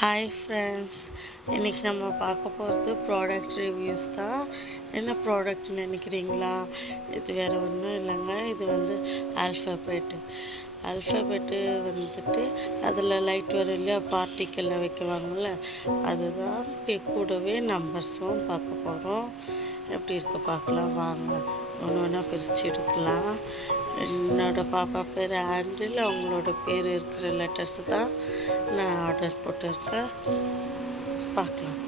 Hi friends, இன்றைக்கி நம்ம பார்க்க போகிறது ப்ராடக்ட் ரிவ்யூஸ் தான். என்ன ப்ராடக்ட்னு நினைக்கிறீங்களா? இது வேறு ஒன்றும் இல்லைங்க. இது வந்து ஆல்ஃபபெட்டு வந்துட்டு அதில் லைட் வரும் இல்லையா, பார்ட்டிக்கலில் வைக்குவாங்கள்ல, அதுதான். கூடவே நம்பர்ஸும் பார்க்க போகிறோம். எப்படி இருக்குது பார்க்கலாம் வாங்க. ஒன்று ஒன்றா பிரித்து எடுக்கலாம். என்னோடய பாப்பா பேர் ஆண்டில், அவங்களோட பேர் இருக்கிற லெட்டர்ஸ் தான் நான் ஆர்டர் போட்டிருக்கேன். பார்க்கலாம்.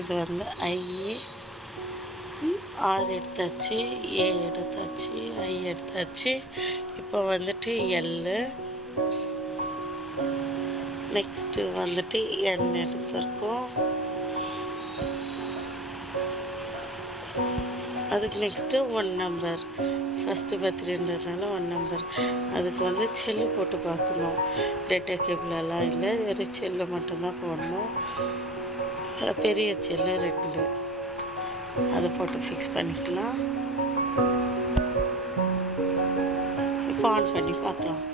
இது வந்து ஆர் எடுத்தாச்சு, ஏ எடுத்தாச்சு, ஐ எடுத்தாச்சு. இப்போ வந்துட்டு எல்லு, நெக்ஸ்ட்டு வந்துட்டு என் எடுத்திருக்கோம். அதுக்கு நெக்ஸ்ட்டு 1 நம்பர். ஃபஸ்ட்டு பர்த்டேன்றதுனால 1 நம்பர். அதுக்கு வந்து செல்லு போட்டு பார்க்கணும். டேட்டா கேபிளெல்லாம் இல்லை, வெறும் செல்லு மட்டும்தான் போடணும். பெரிய செல்லு ரெட்டில் அதை போட்டு ஃபிக்ஸ் பண்ணிக்கலாம். இப்போ ஆன் பண்ணி பார்க்கலாம்.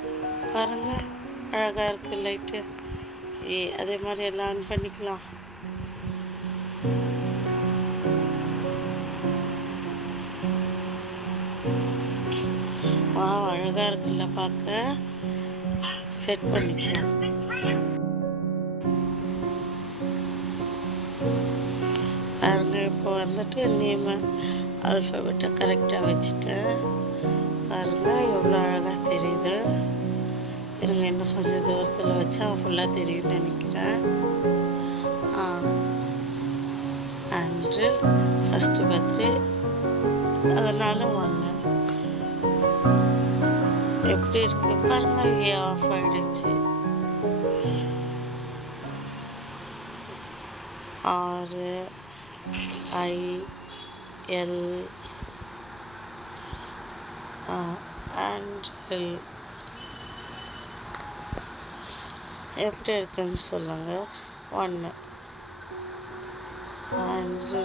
பாருங்கள், அழகாக இருக்குது லைட்டு. அதே மாதிரி எல்லாம் ஆன் பண்ணிக்கலாம். அழகாக இருக்குல்ல பார்க்க. செட் பண்ணிக்கலாம். பாருங்க, இப்போ வந்துட்டு நேம் ஆல்ஃபபெட்டை கரெக்டாக வச்சுட்டேன். பாருங்கள் எவ்வளோ அழகாக தெரியுது. இருங்க, இன்னும் கொஞ்சம் தூரத்தில் வச்சா ஃபுல்லாக தெரியும்னு நினைக்கிறேன். அன்று ஃபஸ்ட்டு பர்த்டே, அதனால் 1. எப்படி இருக்கு பாருங்க. ஏ ஆஃப் ஆகிடுச்சு. ஆறு ஐ எல் அண்ட் எல். எப்படி இருக்குன்னு சொல்லுங்கள். 1 அண்ட்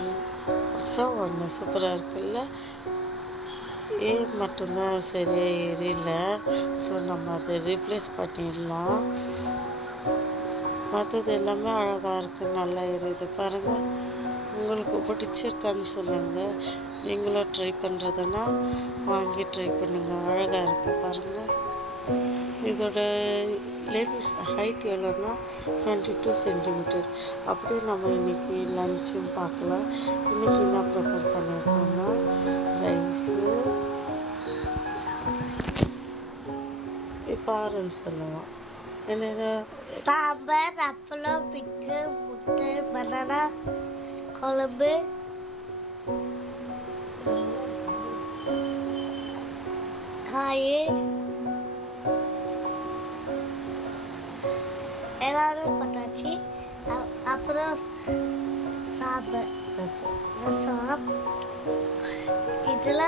அப்புறம் 1 சூப்பராக இருக்குல்ல. ஏ மட்டும்தான் சரியாக எரியல. ஸோ நம்ம அதை ரீப்ளேஸ் பண்ணிடலாம். மற்றது எல்லாமே அழகாக இருக்குது, நல்லா எரியுது. பாருங்கள், உங்களுக்கு பிடிச்சிருக்கான்னு சொல்லுங்கள். நீங்களும் ட்ரை பண்ணுறதுன்னா வாங்கி ட்ரை பண்ணுங்கள். அழகாக இருக்குது பாருங்கள். இதோட லென்த் ஹைட் எவ்வளோன்னா 22 சென்டிமீட்டர். அப்படியே நம்ம இன்றைக்கி லஞ்சும் பார்க்கலாம். இன்றைக்கி என்ன ப்ரிப்பேர் பண்ணியிருக்கோம்னா ரைஸு, இப்போ ஆறுன்னு சொல்லுவோம். என்னென்ன சாம்பார், அப்பளம், பிக்கு, முட்டை, பனானா, குழம்பு, காய் எல்லாமே போட்டாச்சு. அப்புறம் சாம்பார், ரசம், இதில்